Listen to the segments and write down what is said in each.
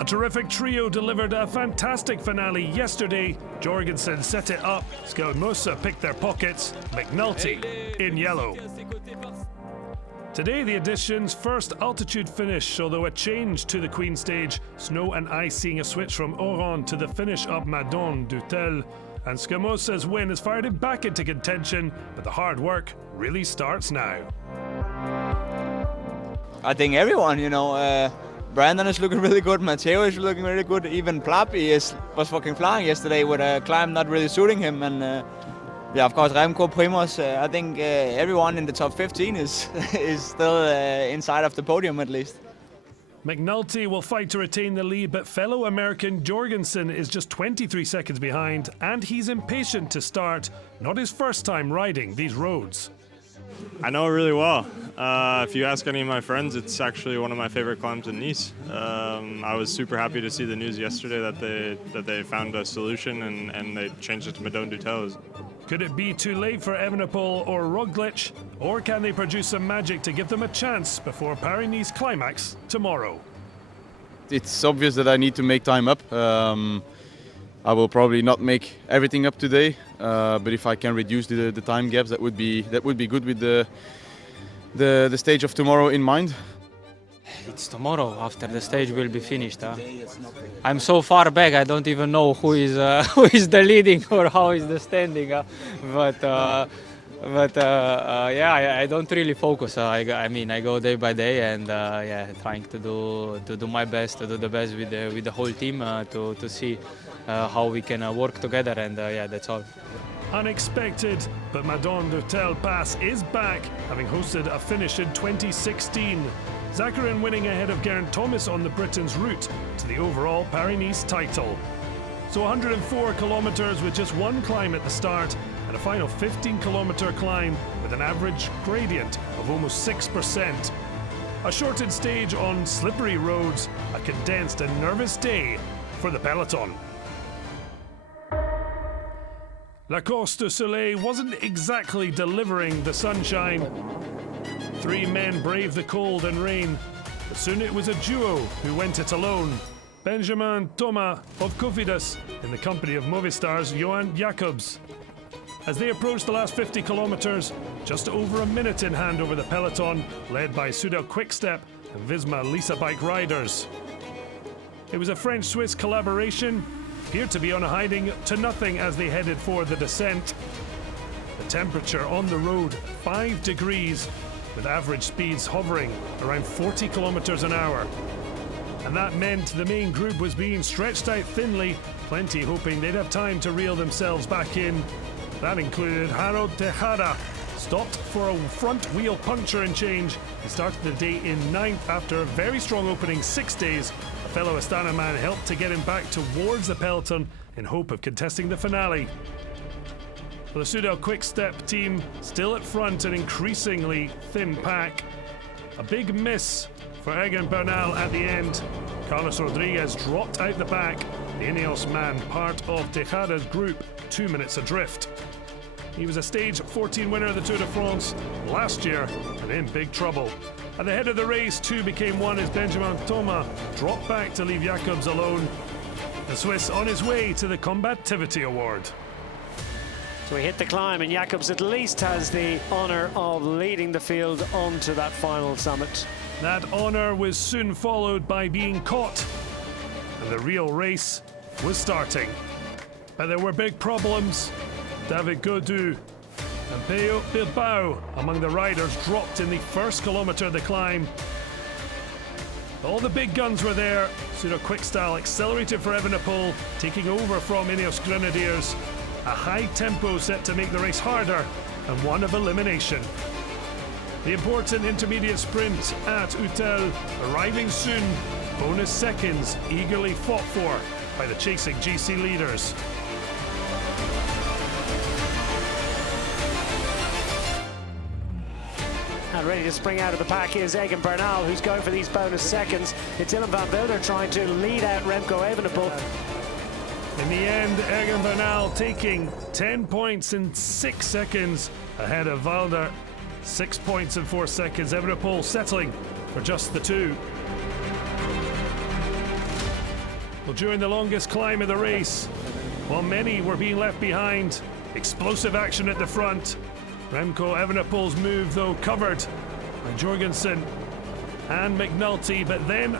A terrific trio delivered a fantastic finale yesterday. Jorgensen set it up, Skelmosa picked their pockets, McNulty in yellow. Today the edition's first altitude finish, although a change to the Queen stage, snow and ice seeing a switch from Oran to the finish up Madone d'Utel, and Skelmosa's win has fired him back into contention, but the hard work really starts now. I think everyone, Brandon is looking really good, Matteo is looking really good, even Plappy was fucking flying yesterday with a climb not really suiting him, and of course Remco, Primoz, I think everyone in the top 15 is still inside of the podium at least. McNulty will fight to retain the lead, but fellow American Jorgensen is just 23 seconds behind, and he's impatient to start. Not his first time riding these roads. I know it really well. If you ask any of my friends, it's actually one of my favorite climbs in Nice. I was super happy to see the news yesterday that they found a solution and they changed it to Madone d'Utel. Could it be too late for Evenepoel or Roglic, or can they produce some magic to give them a chance before Paris-Nice climax tomorrow? It's obvious that I need to make time up. I will probably not make everything up today, but if I can reduce the time gaps, that would be good with the stage of tomorrow in mind. It's tomorrow. After the stage will be finished. I'm so far back. I don't even know who is the leading or how is the standing. I don't really focus. I go day by day and trying to do my best, to do the best with the whole team to see how we can work together, and that's all. Unexpected, but Madone d'Utel Pass is back, having hosted a finish in 2016. Zakarin winning ahead of Geraint Thomas on the Britain's route to the overall Paris-Nice title. So 104 kilometres with just one climb at the start, and a final 15-kilometre climb with an average gradient of almost 6%. A shortened stage on slippery roads, a condensed and nervous day for the peloton. La Course du Soleil wasn't exactly delivering the sunshine. Three men braved the cold and rain, but soon it was a duo who went it alone. Benjamin Thomas of Cofidis in the company of Movistar's Johan Jacobs. As they approached the last 50 kilometres, just over a minute in hand over the peloton, led by Soudal Quickstep and Visma Lisa Bike riders. It was a French-Swiss collaboration, appeared to be on a hiding to nothing as they headed for the descent. The temperature on the road, 5 degrees, with average speeds hovering around 40 kilometres an hour. And that meant the main group was being stretched out thinly, plenty hoping they'd have time to reel themselves back in. That included Harold Tejada, stopped for a front wheel puncture and change. He started the day in 9th after a very strong opening 6 days. A fellow Astana man helped to get him back towards the peloton in hope of contesting the finale. For the Soudal Quickstep team, still at front, an increasingly thin pack. A big miss for Egan Bernal at the end. Carlos Rodriguez dropped out the back. The Ineos man, part of Tejada's group, 2 minutes adrift. He was a stage 14 winner of the Tour de France last year and in big trouble. At the head of the race, 2 became 1 as Benjamin Thomas dropped back to leave Jacobs alone. The Swiss on his way to the Combativity Award. So we hit the climb, and Jacobs at least has the honour of leading the field onto that final summit. That honour was soon followed by being caught, and the real race was starting. But there were big problems. David Gaudu and Pello Bilbao among the riders dropped in the first kilometre of the climb. All the big guns were there. Soudal Quickstyle accelerated for Evenepoel, taking over from Ineos Grenadiers. A high tempo set to make the race harder, and one of elimination. The important intermediate sprint at Utel arriving soon. Bonus seconds eagerly fought for by the chasing GC leaders. And ready to spring out of the pack is Egan Bernal, who's going for these bonus seconds. It's Dylan van Wilder trying to lead out Remco Evenepoel. In the end, Egan Bernal taking 10 points in 6 seconds ahead of Wilder. 6 points in 4 seconds. Evenepoel settling for just the 2. Well, during the longest climb of the race, while many were being left behind, explosive action at the front. Remco Evenepoel's move, though, covered by Jorgensen and McNulty, but then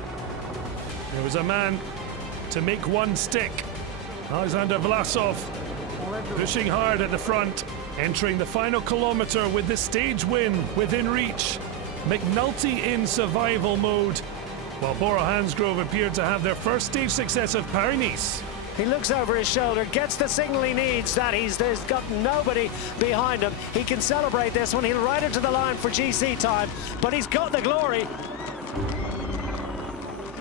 there was a man to make one stick. Alexander Vlasov pushing hard at the front, entering the final kilometre with the stage win within reach. McNulty in survival mode, while Bora Hansgrohe appeared to have their first stage success of Paris-Nice. He looks over his shoulder, gets the signal he needs, there's got nobody behind him. He can celebrate this one. He'll ride it to the line for GC time, but he's got the glory.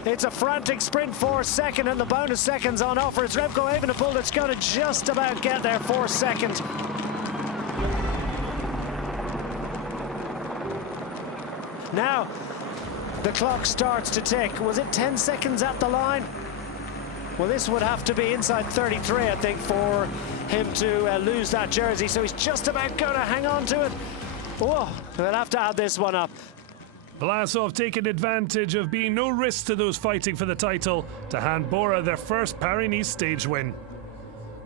It's a frantic sprint for second, and the bonus seconds on offer. It's Remco Evenepoel that's going to just about get there for second. Now, the clock starts to tick. Was it 10 seconds at the line? Well, this would have to be inside 33, I think, for him to lose that jersey. So he's just about going to hang on to it. Oh, we'll have to add this one up. Vlasov taking advantage of being no risk to those fighting for the title to hand Bora their first Paris-Nice stage win.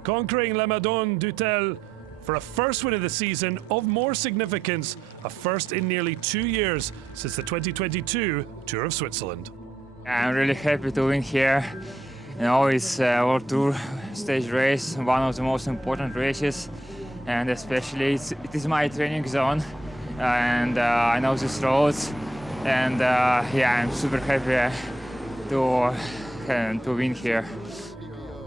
Conquering La Madone d'Utel for a first win of the season of more significance, a first in nearly 2 years since the 2022 Tour of Switzerland. I'm really happy to win here. You know, it's a World Tour stage race, one of the most important races, and especially it is my training zone, and I know these roads, and yeah, I'm super happy to win here.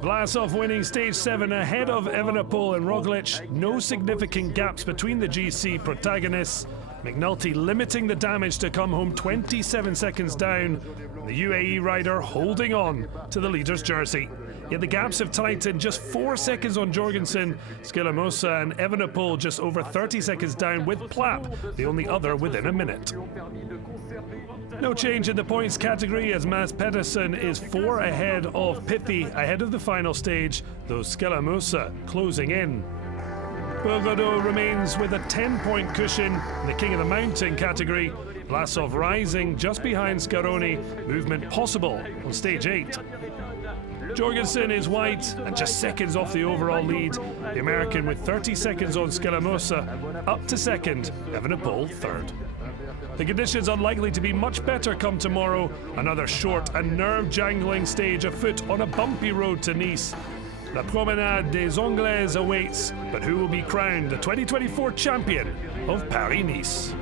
Vlasov winning stage 7 ahead of Evenepoel and Roglic. No significant gaps between the GC protagonists. McNulty limiting the damage to come home 27 seconds down. The UAE rider holding on to the leader's jersey. Yet the gaps have tightened, just 4 seconds on Jorgensen, Skillamosa and Evenepoel just over 30 seconds down, with Plapp the only other within a minute. No change in the points category as Mads Pedersen is 4 ahead of Pippi ahead of the final stage, though Skillamosa closing in. Bourgodeau remains with a 10-point cushion in the King of the Mountain category. Vlasov rising just behind Scaroni, movement possible on stage 8. Jorgensen is white and just seconds off the overall lead. The American with 30 seconds on Skillamosa, up to second, Evenepoel third. The conditions unlikely to be much better come tomorrow. Another short and nerve-jangling stage afoot on a bumpy road to Nice. La Promenade des Anglais awaits, but who will be crowned the 2024 champion of Paris-Nice?